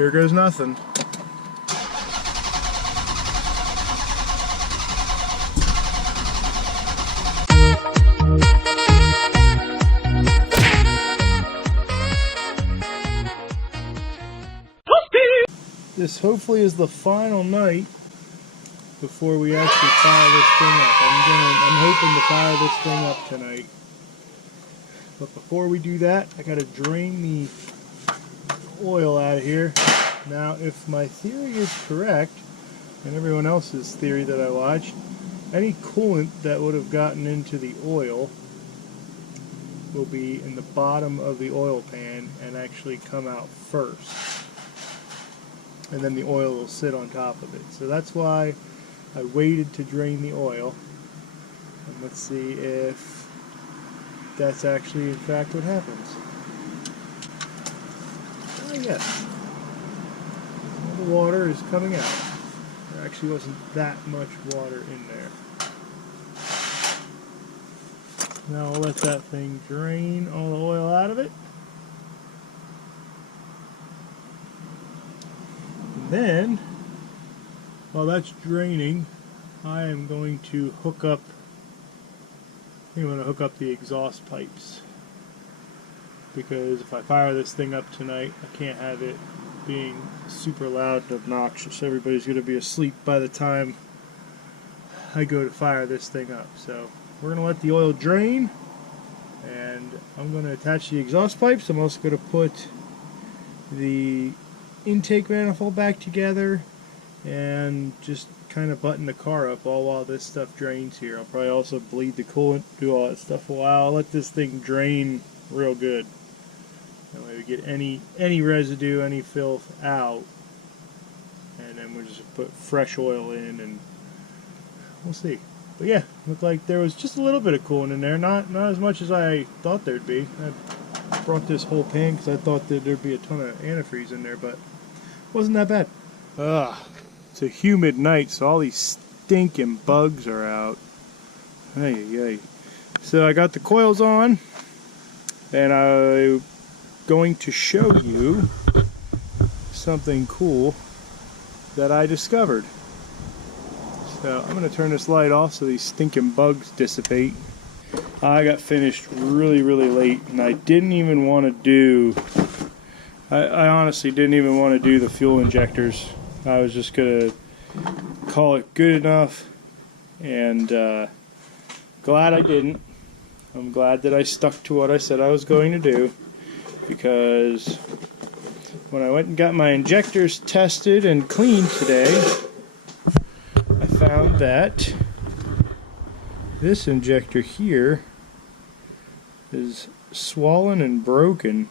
here goes nothing. This hopefully is the final night before we actually fire this thing up. I'm hoping to fire this thing up tonight. But before we do that, I gotta drain the oil out of here. Now, if my theory is correct, and everyone else's theory that I watched, any coolant that would have gotten into the oil will be in the bottom of the oil pan and actually come out first. And then the oil will sit on top of it. So that's why I waited to drain the oil. And let's see if that's actually in fact what happens. Yes. All the water is coming out. There actually wasn't that much water in there. Now I'll let that thing drain all the oil out of it. Then, while that's draining, I am going to hook up, I'm going to hook up the exhaust pipes. Because if I fire this thing up tonight, I can't have it being super loud and obnoxious. Everybody's going to be asleep by the time I go to fire this thing up. So, we're going to let the oil drain, and I'm going to attach the exhaust pipes. I'm also going to put the intake manifold back together and just kind of button the car up all while this stuff drains here. I'll probably also bleed the coolant, do all that stuff a while. I'll let this thing drain real good. That way we get any residue, any filth out, and then we'll just put fresh oil in and we'll see. But yeah, looked like there was just a little bit of coolant in there, not as much as I thought there'd be. I brought this whole pan because I thought that there'd be a ton of antifreeze in there, but it wasn't that bad. It's a humid night, so all these stinking bugs are out. Ay. So I got the coils on, and I'm going to show you something cool that I discovered. So I'm going to turn this light off so these stinking bugs dissipate. I got finished really late, and I didn't even want to do, I honestly didn't even want to do the fuel injectors. I was just going to call it good enough, and glad I didn't. I'm glad that I stuck to what I said I was going to do, because when I went and got my injectors tested and cleaned today, I found that this injector here is swollen and broken.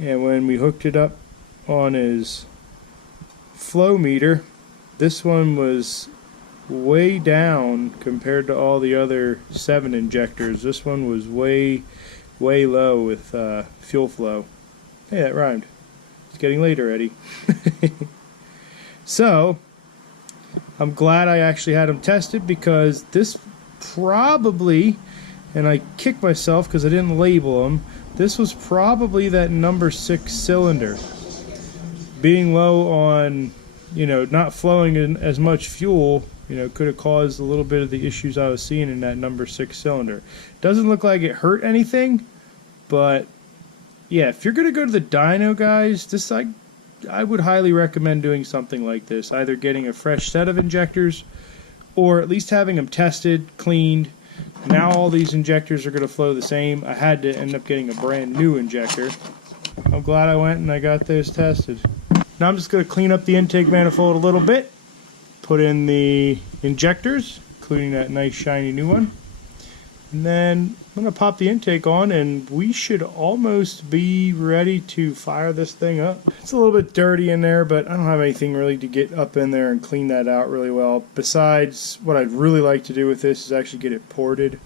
And when we hooked it up on his flow meter, this one was way down compared to all the other 7 injectors. This one was way low with fuel flow. Hey, that rhymed. It's getting late already. So I'm glad I actually had them tested, because this probably, and I kicked myself because I didn't label them, this was probably that number 6 cylinder. Being low on, not flowing in as much fuel, could have caused a little bit of the issues I was seeing in that number 6 cylinder. Doesn't look like it hurt anything, but yeah, if you're going to go to the dyno, guys, this I would highly recommend doing something like this. Either getting a fresh set of injectors, or at least having them tested, cleaned. Now all these injectors are going to flow the same. I had to end up getting a brand new injector. I'm glad I went and I got those tested. Now I'm just going to clean up the intake manifold a little bit, put in the injectors, including that nice shiny new one, and then I'm going to pop the intake on, and we should almost be ready to fire this thing up. It's a little bit dirty in there, but I don't have anything really to get up in there and clean that out really well. Besides, what I'd really like to do with this is actually get it ported.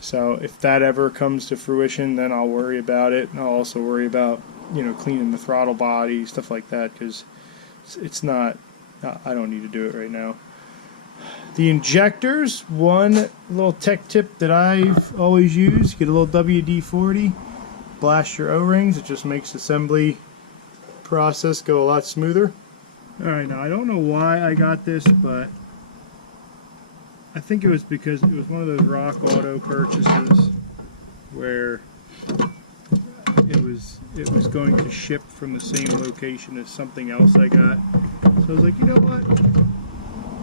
So if that ever comes to fruition, then I'll worry about it. And I'll also worry about, cleaning the throttle body, stuff like that, because it's not, I don't need to do it right now. The injectors, one little tech tip that I've always used, get a little WD-40, blast your O-rings. It just makes assembly process go a lot smoother. Alright, now I don't know why I got this, but I think it was because it was one of those Rock Auto purchases where it was going to ship from the same location as something else I got. So I was like, you know what?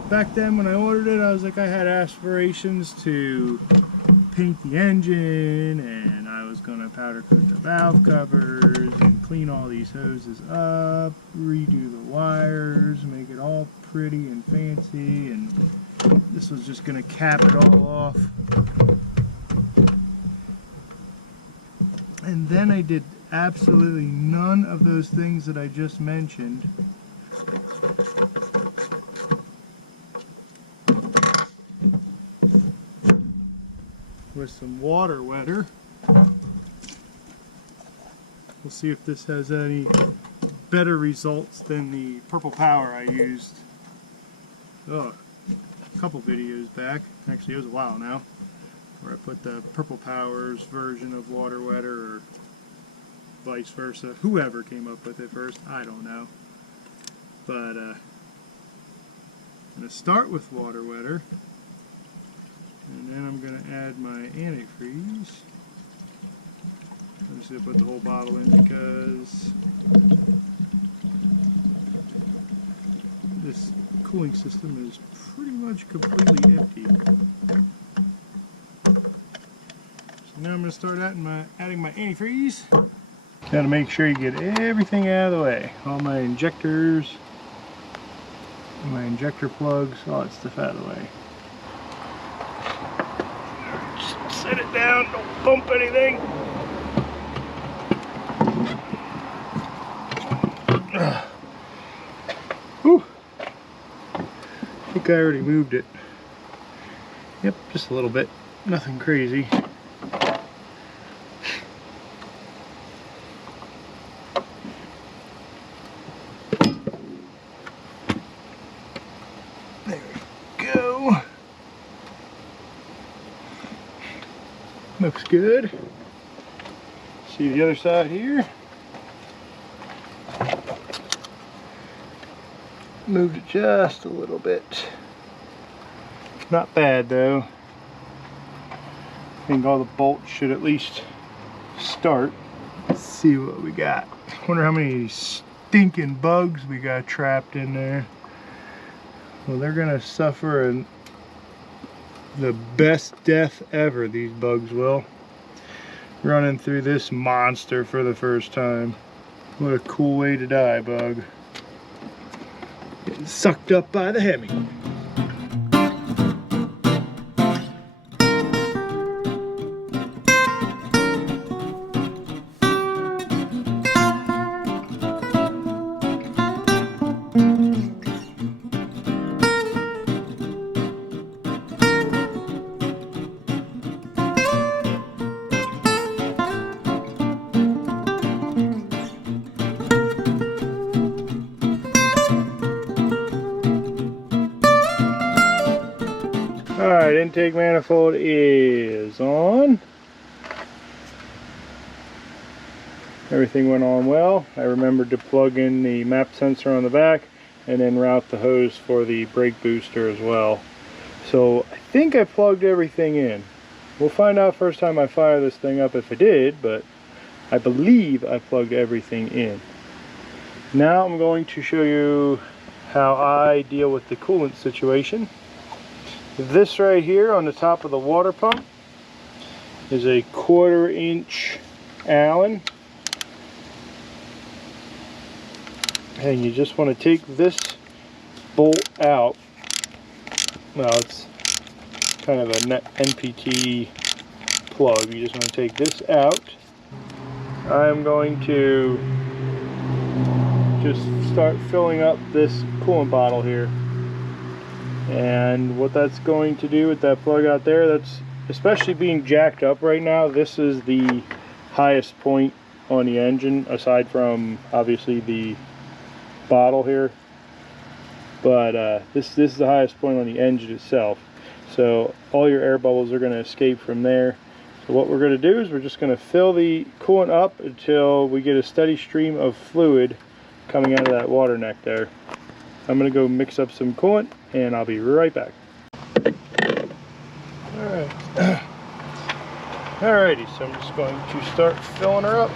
Back then when I ordered it, I was like, I had aspirations to paint the engine, and I was going to powder coat the valve covers and clean all these hoses up, redo the wires, make it all pretty and fancy, and this was just going to cap it all off. And then I did absolutely none of those things that I just mentioned. With some water wetter. We'll see if this has any better results than the Purple Power I used a couple videos back. Actually, it was a while now, where I put the Purple Power's version of water wetter, or vice versa. Whoever came up with it first, I don't know. But I'm going to start with water wetter. And then I'm going to add my antifreeze. I'm just going to put the whole bottle in because this cooling system is pretty much completely empty. So now I'm going to start adding my antifreeze. Got to make sure you get everything out of the way. All my injectors, my injector plugs, all that stuff out of the way. Set it down, don't bump anything. Whew. I think I already moved it. Yep, just a little bit. Nothing crazy. There we go. Looks good. See the other side here. Moved it just a little bit. Not bad though. I think all the bolts should at least start. Let's see what we got. Wonder how many stinking bugs we got trapped in there. Well, they're gonna suffer the best death ever, these bugs will. Running through this monster for the first time. What a cool way to die, bug. Getting sucked up by the Hemi. Alright, intake manifold is on. Everything went on well. I remembered to plug in the map sensor on the back and then route the hose for the brake booster as well. So I think I plugged everything in. We'll find out first time I fire this thing up if I did, but I believe I plugged everything in. Now I'm going to show you how I deal with the coolant situation. This right here on the top of the water pump is a 1/4 inch Allen, and you just want to take this bolt out. Well, it's kind of a NPT plug. You just want to take this out. I'm going to just start filling up this coolant bottle here. And what that's going to do with that plug out there, that's especially being jacked up right now, this is the highest point on the engine, aside from obviously the bottle here. But this is the highest point on the engine itself. So all your air bubbles are going to escape from there. So what we're going to do is we're just going to fill the coolant up until we get a steady stream of fluid coming out of that water neck there. I'm going to go mix up some coolant and I'll be right back. Alright. Alrighty, so I'm just going to start filling her up.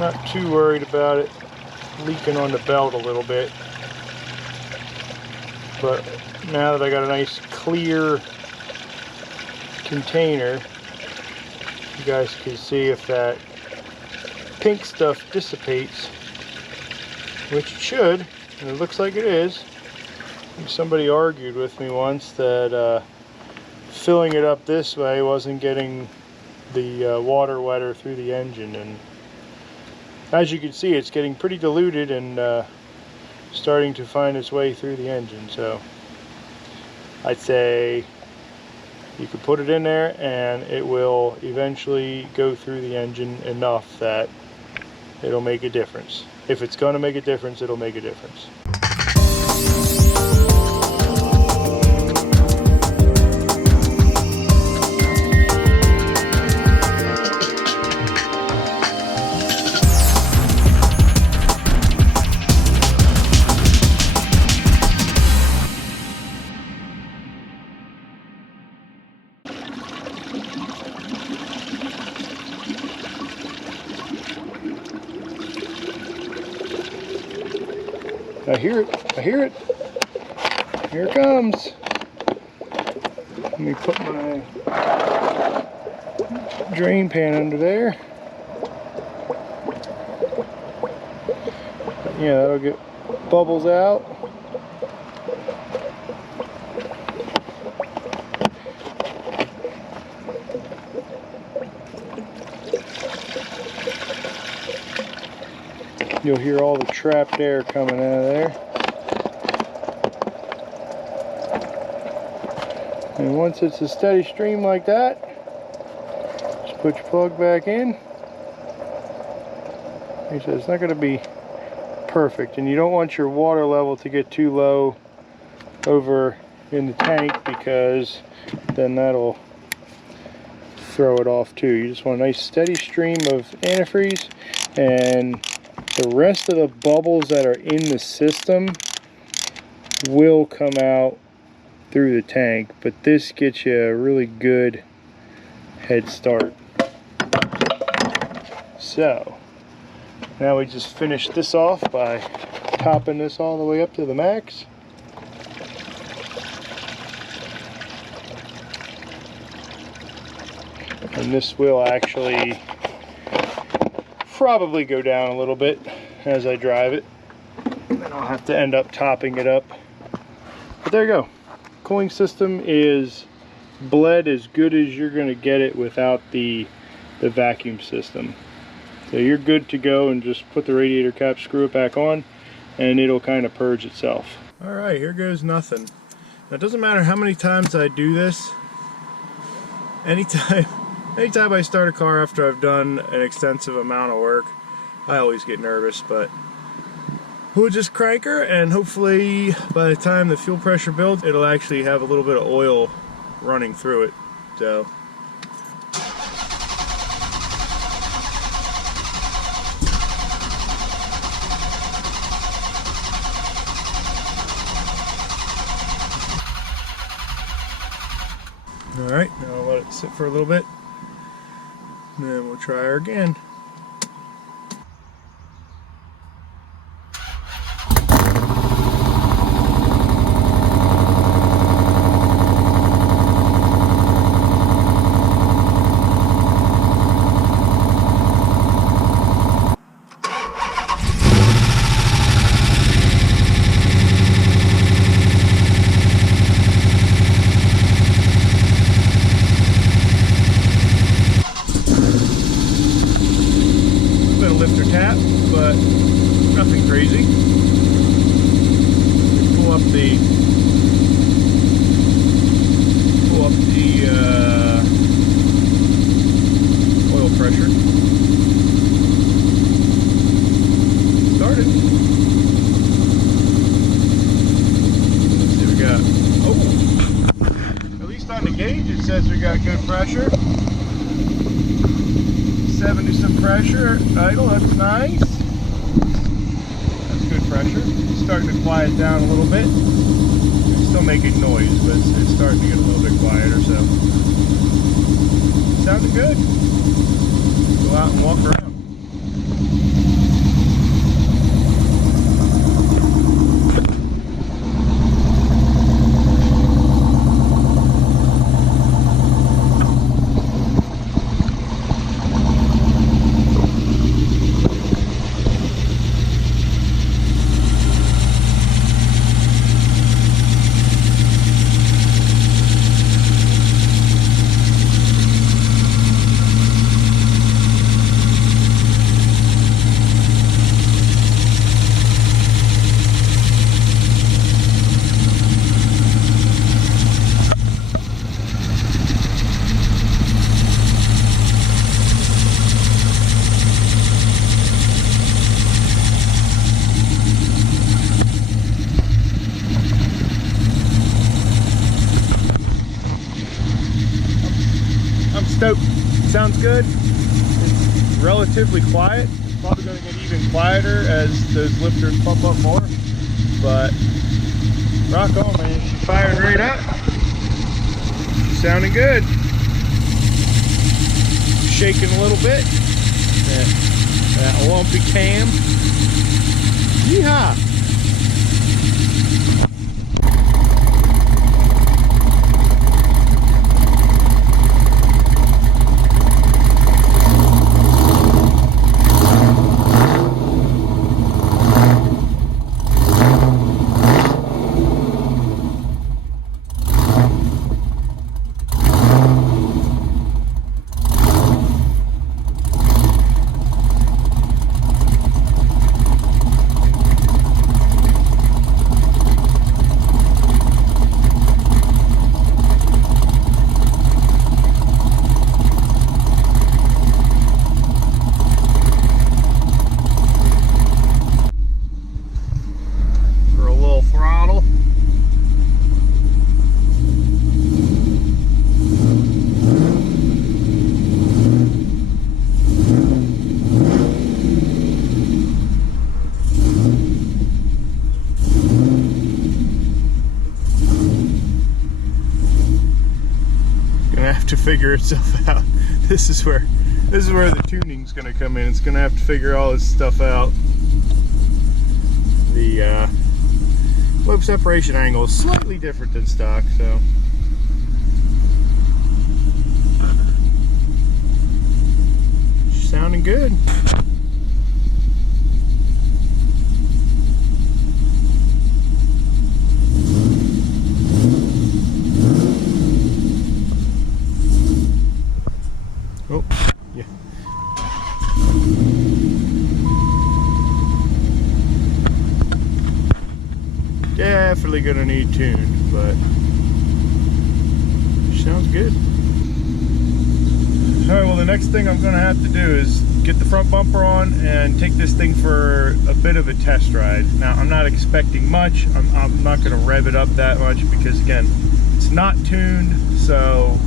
Not too worried about it leaking on the belt a little bit. But now that I got a nice clear container, you guys can see if that pink stuff dissipates, which it should, and it looks like it is. Somebody argued with me once that filling it up this way wasn't getting the water wetter through the engine, and as you can see, it's getting pretty diluted and starting to find its way through the engine. So I'd say you could put it in there and it will eventually go through the engine enough that it'll make a difference. If it's going to make a difference, it'll make a difference. I hear it, I hear it. Here it comes. Let me put my drain pan under there. Yeah, that'll get bubbles out. You'll hear all the trapped air coming out of there. And once it's a steady stream like that, just put your plug back in. Like I said, it's not going to be perfect, and you don't want your water level to get too low over in the tank, because then that'll throw it off too. You just want a nice steady stream of antifreeze, and the rest of the bubbles that are in the system will come out through the tank, but this gets you a really good head start. So now we just finish this off by topping this all the way up to the max. And this will actually probably go down a little bit as I drive it, and then I'll have to end up topping it up. But there you go. Cooling system is bled as good as you're going to get it without the vacuum system. So you're good to go, and just put the radiator cap, screw it back on, and it'll kind of purge itself. Alright, here goes nothing. Now it doesn't matter how many times I do this, anytime I start a car after I've done an extensive amount of work, I always get nervous, but we'll just crank her, and hopefully by the time the fuel pressure builds, it'll actually have a little bit of oil running through it. So alright, now I'll let it sit for a little bit, and then we'll try her again. But nothing crazy. Pull up the oil pressure. Started. Let's see what we got. Oh, we got good pressure. 70 some pressure, idle, that's nice. That's good pressure. It's starting to quiet down a little bit. It's still making noise, but it's starting to get a little bit quieter, so. Sounding good. Go out and walk around. Stoked. Sounds good. It's relatively quiet. It's probably going to get even quieter as those lifters pump up more. But rock on, man. She's firing right up. She's sounding good. Shaking a little bit. That lumpy cam. Yeehaw! To figure itself out. This is where the tuning's going to come in. It's going to have to figure all this stuff out. The lobe separation angle is slightly different than stock, so sounding good. Oh, yeah. Definitely gonna need tuned, but sounds good. Alright, well the next thing I'm gonna have to do is get the front bumper on and take this thing for a bit of a test ride. Now I'm not expecting much. I'm not gonna rev it up that much because again, it's not tuned, so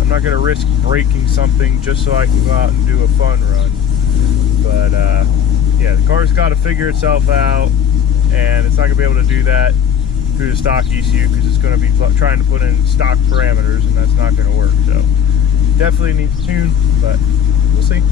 I'm not going to risk breaking something just so I can go out and do a fun run. But yeah, the car's got to figure itself out, and it's not going to be able to do that through the stock ECU because it's going to be trying to put in stock parameters, and that's not going to work. So definitely needs to tune, but we'll see.